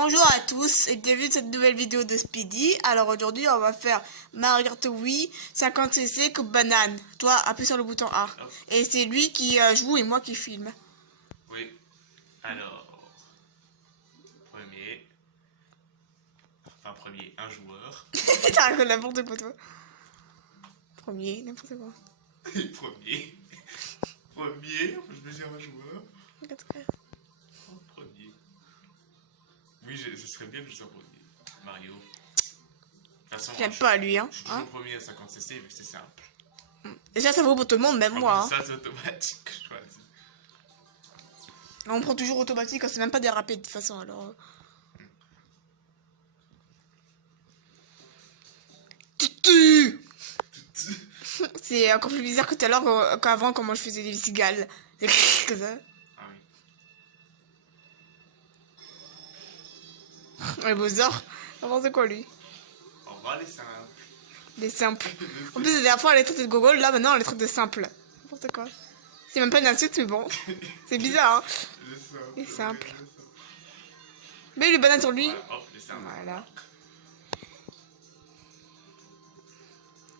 Bonjour à tous et bienvenue dans cette nouvelle vidéo de Speedy. Alors aujourd'hui on va faire Mario Kart Wii 50cc coupe banane. Toi appuie sur le bouton A. Hop. Et c'est lui qui joue et moi qui filme. Oui. Alors, premier. Enfin, premier, un joueur. T'as raconté n'importe quoi toi. Premier, n'importe quoi. Premier. Premier, je vais dire un joueur. En premier. Oui, ce serait bien que je sois premier. Mario. De toute façon, J'aime pas lui je suis toujours hein. premier à 50cc vu que c'est simple. Et ça vaut pour tout le monde, même En moi. plus, ça c'est automatique que je choisis. On prend toujours automatique, on sait même pas déraper de toute façon alors. C'est encore plus bizarre que tout à l'heure qu'avant quand moi je faisais des cigales. C'est comme ça. Ah oui. Ouais, Bowser. C'est quoi lui? On va les simples. Des simples. En plus, la dernière fois, elle est traitée de gogol, là maintenant, elle est traitée de simple. N'importe quoi. C'est même pas une insulte, mais bon. C'est bizarre, hein. Les Les simples. Mais les bananes sur lui. Ouais, hop, les simples. Voilà.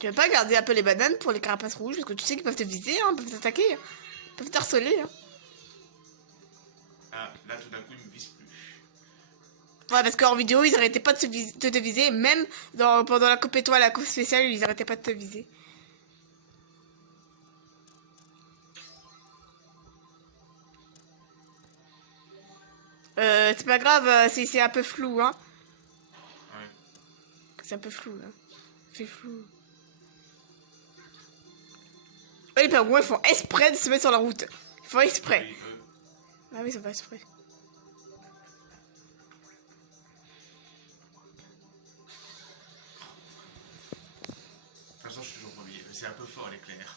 Tu veux pas garder un peu les bananes pour les carapaces rouges? Parce que tu sais qu'ils peuvent te viser, hein, peuvent t'attaquer. Ils peuvent t'harceler. Hein. Ah, là tout d'un coup, ils me visent plus. Ouais, parce qu'en vidéo, ils arrêtaient pas de te viser. Même pendant la coupe étoile, la coupe spéciale, ils arrêtaient pas de te viser. C'est pas grave, c'est un peu flou, hein. Ouais. C'est un peu flou, là. C'est flou. Eux, les pingouins, ils font exprès de se mettre sur la route. Ils font exprès. Oui, Ah oui, ça va exprès. De toute façon, je suis toujours premier. C'est un peu fort, l'éclair.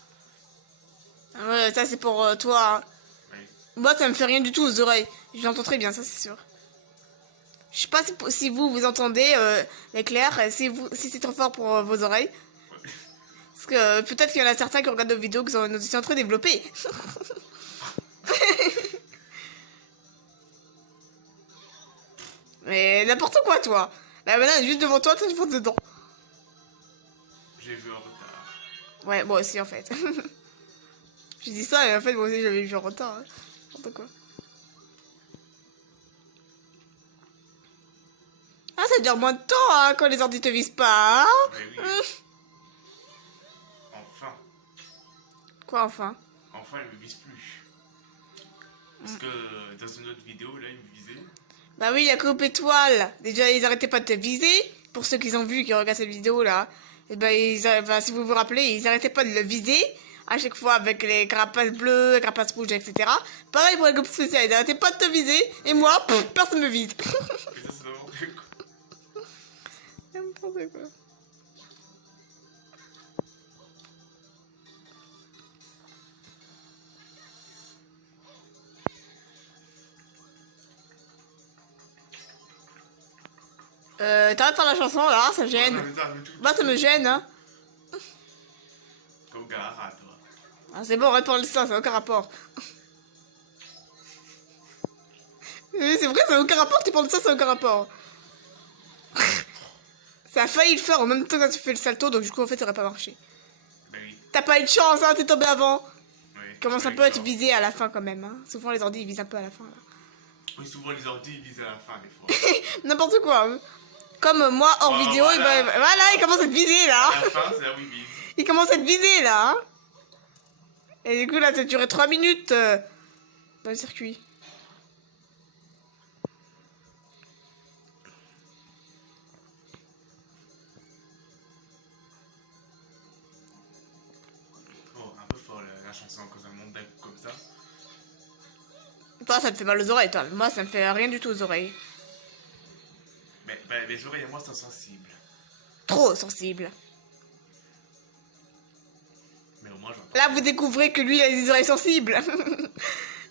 Ah ouais, ça, c'est pour toi. Hein. Oui. Moi, ça me fait rien du tout aux oreilles. Je l'entends très bien, ça, c'est sûr. Je sais pas si vous entendez l'éclair, si c'est trop fort pour vos oreilles. Ouais. Parce que peut-être qu'il y en a certains qui regardent nos vidéos qui sont aussi en train de développer. Mais n'importe quoi, toi. La banane est juste devant toi, toi tu fonces dedans. J'ai vu en retard. Ouais, moi aussi en fait. J'ai dit ça et en fait moi aussi j'avais vu en retard. Hein. N'importe quoi. Ah, ça dure moins de temps hein, quand les ordi te visent pas. Hein. Mais oui. Enfin. Quoi enfin? Enfin, elle me vise plus. Parce que dans une autre vidéo, là, il me visait. Bah oui, la coupe étoile. Déjà, ils arrêtaient pas de te viser. Pour ceux qui ont vu, qui regardent cette vidéo là. Et ben, si vous vous rappelez, ils arrêtaient pas de le viser. À chaque fois avec les carapaces bleues, les carapaces rouges, etc. Pareil pour les coupes spéciales, ils arrêtaient pas de te viser. Et moi, personne me vise. Et ça, c'est n'importe quoi. N'importe quoi. T'arrêtes de faire la chanson là, ça gêne. Moi ça me gêne hein. Comme Gaara, toi. Ah, c'est bon, arrête de parler de ça, ça n'a aucun rapport. Oui, c'est vrai, ça n'a aucun rapport, tu parles de ça, ça n'a aucun rapport. Ça a failli le faire en même temps que tu fais le salto, donc du coup en fait ça aurait pas marché. Ben oui. T'as pas eu de chance, hein, t'es tombé avant. Oui. Commence un Oui, peu à te genre. viser à la fin quand même. Hein. Souvent les ordi ils visent un peu à la fin. Là. Oui, souvent les ordi ils visent à la fin, des fois. N'importe quoi. Hein. Comme moi hors Oh, vidéo, voilà. voilà, il commence à te viser là. À la fin, c'est là où ils visent. Il commence à te viser là. Hein. Et du coup là, ça a duré 3 minutes dans le circuit. Oh, un peu fort la chanson quand ça monte d'un coup comme ça. Toi, ça te fait mal aux oreilles, toi. Moi, ça me fait rien du tout aux oreilles. Mais mes oreilles à moi sont sensibles. Trop sensible. Mais au moins j'entends. Là, vous découvrez que lui, il a des oreilles sensibles.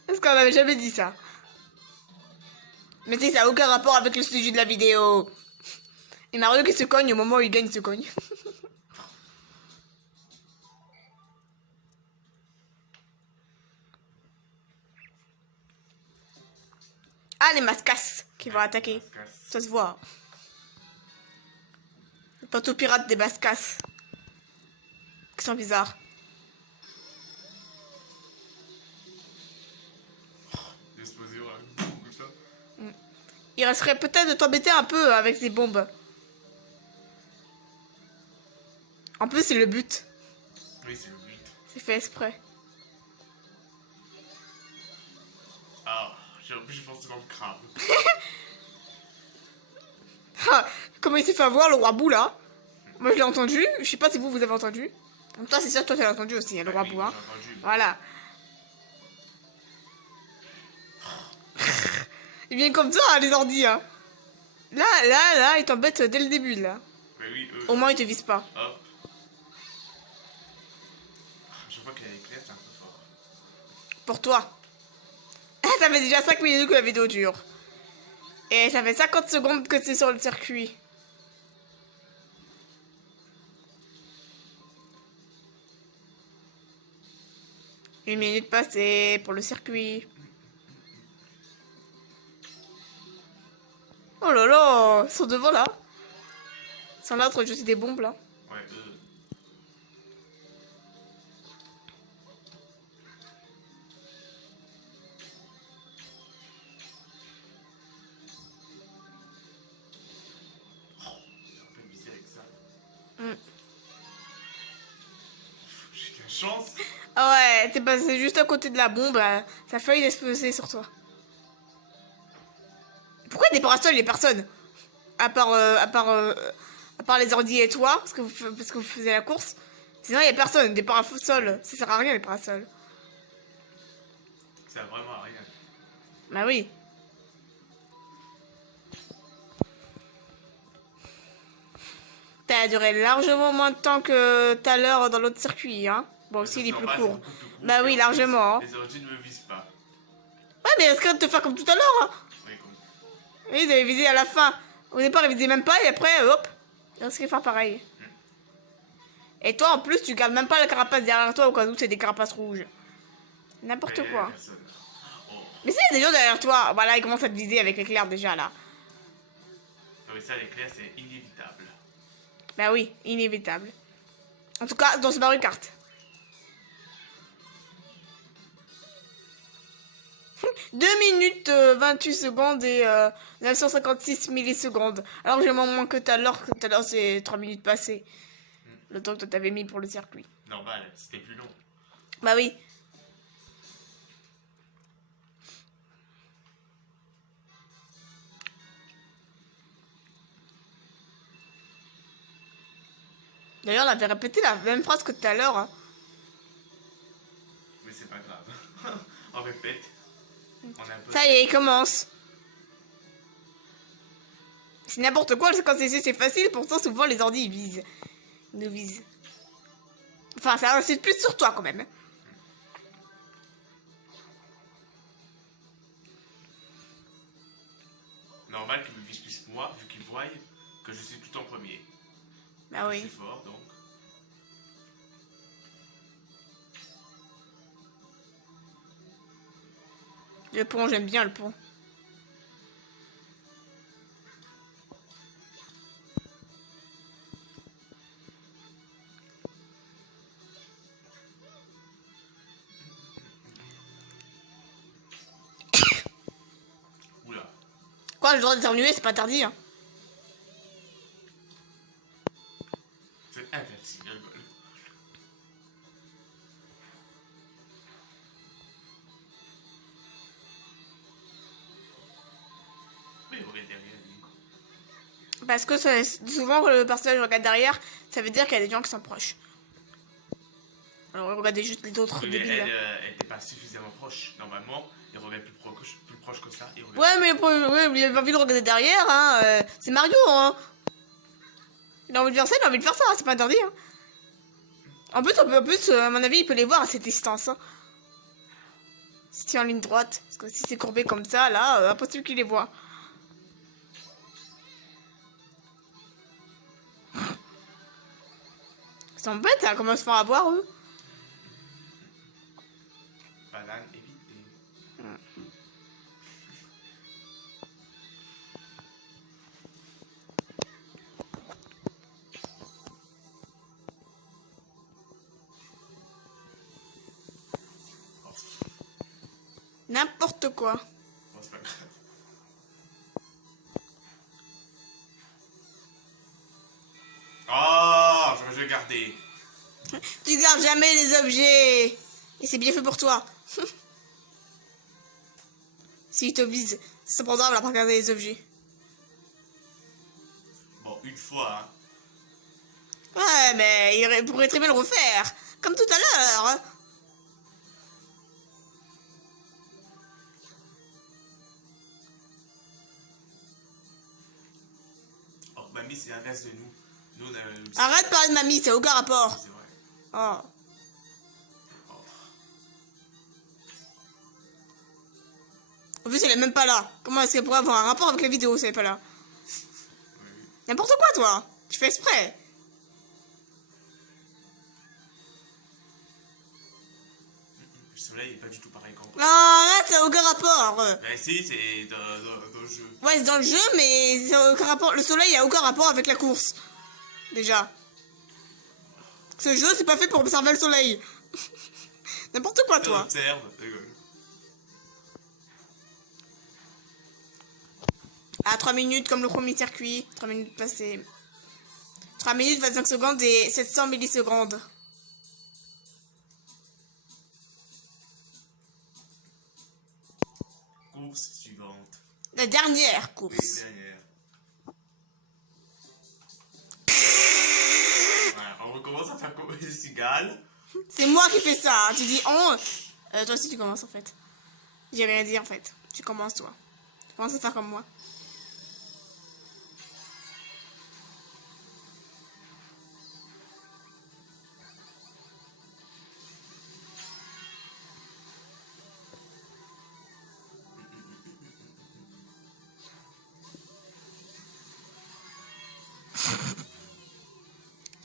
Parce qu'on m'avait jamais dit ça. Mais tu sais, ça n'a aucun rapport avec le sujet de la vidéo. Et Mario qui se cogne au moment où il gagne, il se cogne. Ah, les mascasses. qui va attaquer. Casse. Ça se voit. Le bateau pirate des Bascas. Qui sont bizarres. L'explosion, là, comme ça. Il resterait peut-être de t'embêter un peu avec des bombes. En plus, c'est le but. Oui, c'est le but. C'est fait exprès. Ah, en plus, je pense dans le crabe. Ah, comment il s'est fait avoir le roi Bou là? Moi je l'ai entendu, je sais pas si vous avez entendu. Donc toi c'est sûr, toi tu l'as entendu aussi, hein, le roi Oui, Bou. Hein. j'ai entendu. Voilà. Ils viennent comme ça, hein, les ordis. Hein. Là, ils t'embêtent dès le début là. Mais oui, Au moins ils te visent pas. Hop. Je vois que l'éclair, c'est un peu fort. Pour toi. Ça fait déjà 5 minutes que la vidéo dure. Et ça fait 50 secondes que c'est sur le circuit. Une minute passée pour le circuit. Oh là là, ils sont devant là. Ils sont là en train de jeter des bombes là. Ouais, j'ai un peu visé avec ça. Mm. J'ai de la chance. Ah ouais, t'es passé juste à côté de la bombe, ça a failli exploser sur toi. Pourquoi des parasols les personnes? À part les ordi et toi, parce que vous faisiez la course. Sinon, il y a personne, des parasols. Ça sert à rien, les parasols. Ça a vraiment rien. Bah oui. T'as duré largement moins de temps que tout à l'heure dans l'autre circuit, hein. Bon, aussi, il est plus Normal, c'est court. beaucoup plus court. Bah oui, Et en largement. plus, les origines ne me visent pas. Ouais, mais est-ce que te faire comme tout à l'heure, hein? Oui, comme... Oui, ils avaient visé à la fin. Au départ, ils visaient même pas, et après, hop, ils risquaient de faire pareil. Et toi, en plus, tu gardes même pas la carapace derrière toi au cas où c'est des carapaces rouges. N'importe Mais quoi. personne. Oh. Mais s'il y a des gens derrière toi, voilà, ils commencent à te viser avec l'éclair déjà, là. Non, mais ça, l'éclair, c'est inévitable. Bah oui, inévitable. En tout cas, dans ce Mario Kart. 2 minutes 28 secondes et 956 millisecondes. Alors que j'ai moins que tout à l'heure c'est 3 minutes passées. Le temps que t'avais mis pour le circuit. Normal, c'était plus long. Bah oui. D'ailleurs, on avait répété la même phrase que tout à l'heure. Hein. Mais c'est pas grave. On répète. On est un peu... Ça y est, il commence. C'est n'importe quoi, quand c'est facile, pourtant souvent les ordi ils visent. Ils nous visent. Enfin, ça insiste plus sur toi quand même. Normal qu'ils me visent plus moi, vu qu'ils voient que je suis tout en premier. Bah Je oui. suis fort, donc. Le pont, j'aime bien le pont. Oula. Quoi, le droit d'éternuer, c'est pas interdit. Hein. C'est interdit, je rigole. Mais regarde derrière lui. Parce que souvent, quand le personnage regarde derrière, ça veut dire qu'il y a des gens qui sont proches. Alors, regardez juste les autres Oui, mais débiles. elle était pas suffisamment proche. Normalement, il regarde plus proche que ça. Ouais, mais il a envie de regarder derrière, hein. C'est Mario, hein. Il a envie de faire ça, il a envie de faire ça, c'est pas interdit, hein. En plus, à mon avis, il peut les voir à cette distance, hein. Si tu es en ligne droite. Parce que si c'est courbé comme ça, là, impossible qu'il les voit. Ils sont bêtes, hein, comment ils se font avoir, eux. Banane évitée. N'importe quoi. Bon, c'est pas grave. Oh, j'aurais dû le garder. Tu gardes jamais les objets. Et c'est bien fait pour toi. S'il te vise, cependant, on va pas garder les objets. Bon, une fois, hein. Ouais, mais il pourrait très bien le refaire. Comme tout à l'heure. Oh, mamie, c'est l'inverse de nous. Nous, on a le... Arrête de parler de mamie, ça n'a aucun rapport. C'est vrai. Oh. Oh. En plus, elle est même pas là. Comment est-ce qu'elle pourrait avoir un rapport avec la vidéo si elle est pas là? Oui. N'importe quoi, toi. Tu fais exprès. Le soleil est pas du tout pareil qu'en... Non, arrête, ça n'a aucun rapport. Ben si, c'est dans le jeu. Ouais, c'est dans le jeu, mais ça a aucun rapport. Le soleil a aucun rapport avec la course. Déjà. Ce jeu, c'est pas fait pour observer le soleil. N'importe quoi, toi. Observe, rigole. À 3 minutes, comme le premier circuit. 3 minutes passées. 3 minutes, 25 secondes et 700 millisecondes. Course suivante. La dernière Oui, course. dernière. Voilà, on recommence à faire comme les cigales. C'est moi qui fais ça. Hein. Tu dis on. Toi aussi, tu commences en fait. J'ai rien dit en fait. Tu commences, toi. Tu commences à faire comme moi.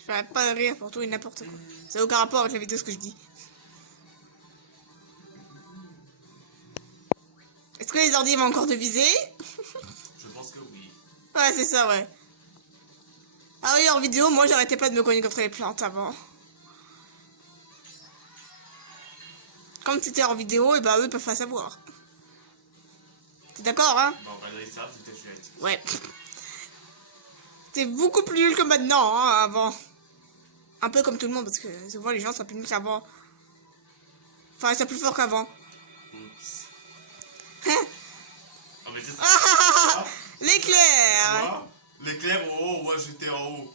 Je n'arrête pas de rire pour tout et n'importe quoi. Ça n'a aucun rapport avec la vidéo ce que je dis. Est-ce que les ordi vont encore te viser? Je pense que oui. Ouais, c'est ça, ouais. Ah oui, en vidéo, moi j'arrêtais pas de me cogner contre les plantes avant. Comme c'était en vidéo, et bah eux ils peuvent pas savoir. T'es d'accord, hein? Bon, malgré ça, peut-être je vais être... Ouais. T'es beaucoup plus nul que maintenant, hein, avant. Un peu comme tout le monde, parce que souvent les gens sont plus nuls qu'avant. Enfin, ils sont plus forts qu'avant. Oups. Hein? Ah, mais ça, c'est... Ah, l'éclair! Moi, l'éclair au haut, moi j'étais en haut.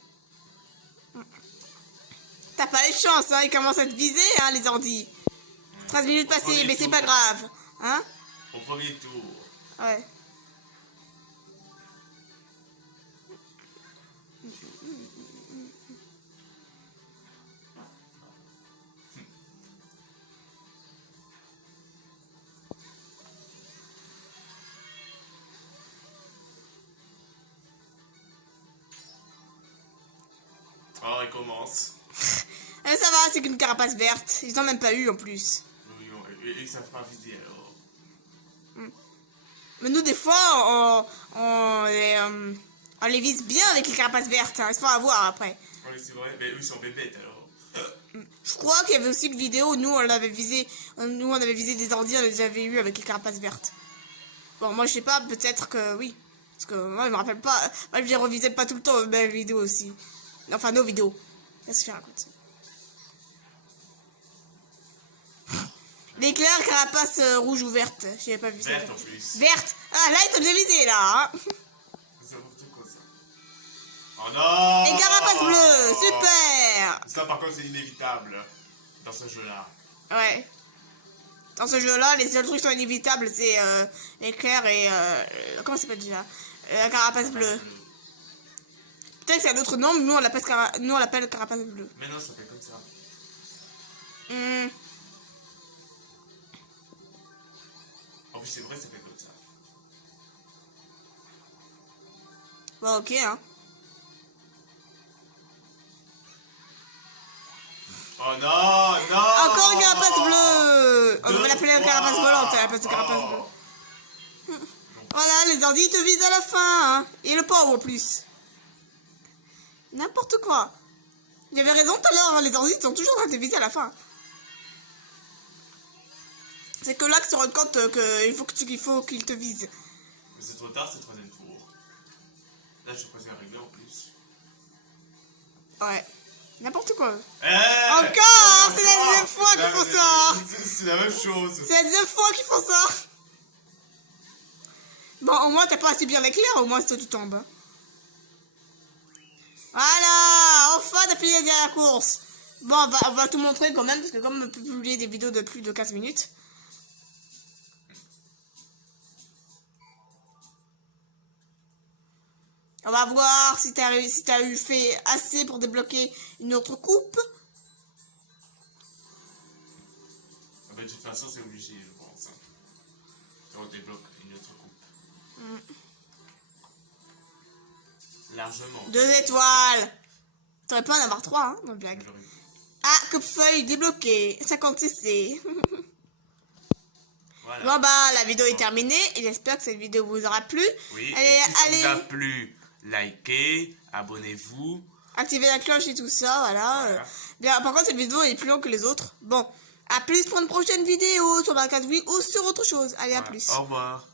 T'as pas de chance, hein, ils commencent à te viser, hein, les ordis. 13 minutes Au passées, premier mais c'est tour. pas grave. Hein? Au premier tour. Ouais. Oh, il commence. Eh, ça va, c'est qu'une carapace verte. Ils en ont même pas eu en plus. Oui, ils savent pas viser alors. Mais nous, des fois, on les vise bien avec les carapaces vertes. Hein. Il faut avoir après. Oui, c'est vrai, mais eux ils sont bébêtes alors. Je crois qu'il y avait aussi une vidéo où nous, on avait visé des ordi, on les avait eu avec les carapaces vertes. Bon, moi, je sais pas, peut-être que oui. Parce que moi, je me rappelle pas. Moi, je les revisais pas tout le temps, mes vidéos aussi. Enfin, nos vidéos. Qu'est-ce que je raconte? L'éclair, carapace rouge ou verte. J'avais pas vu ça. Verte en plus. Verte. Ah, là, ils t'ont déjà visé, là. Hein. C'est n'importe quoi ça. Oh non! Et carapace bleue. Super. Ça par contre c'est inévitable dans ce jeu-là. Ouais. Dans ce jeu-là, les seuls trucs qui sont inévitables, c'est l'éclair et... comment ça s'appelle déjà? La carapace bleue. Peut-être que c'est un autre nom, mais nous on l'appelle carapace bleue. Mais non, ça s'appelle comme ça. En plus c'est vrai, ça s'appelle comme ça. Bon, ok, hein. Oh non, non! Encore une carapace bleue. On Deux devrait l'appeler la fois. carapace volante à la place de carapace bleue. Voilà, les ordi te visent à la fin, hein. Et le pauvre en plus. N'importe quoi. Il y avait raison tout à l'heure, hein, les ordi sont toujours en train de te viser à la fin. C'est que là que tu te rends compte qu'il faut qu'il te vise. Mais c'est trop tard, c'est le troisième tour. Là, je suis presque arrivé en plus. Ouais. N'importe quoi. Encore C'est la deuxième fois qu'ils font ça. C'est la même chose. C'est la deuxième fois qu'ils font ça. Bon, au moins, t'as pas à subir l'éclair, au moins, si toi, tu tombes. Voilà, enfin, t'as fini la dernière course. Bon, on va tout montrer quand même, parce que comme on peut publier des vidéos de plus de 15 minutes. On va voir si t'as eu fait assez pour débloquer une autre coupe. Ah bah, de toute façon, c'est obligé, je pense. On débloque une autre coupe. Largement. 2 étoiles. T'aurais pas en avoir 3, hein, non blague. J'aurais- Ah, coupe feuille débloqué. 50 cc. Voilà. Bon bah, la vidéo est terminée et j'espère que cette vidéo vous aura plu. Oui, Allez, et si ça allez. vous a plu, likez, abonnez-vous. Activez la cloche et tout ça, voilà. Voilà. Bien, par contre, cette vidéo est plus longue que les autres. Bon, à plus pour une prochaine vidéo sur la 4 oui ou sur autre chose. Allez, à Voilà. plus. Au revoir.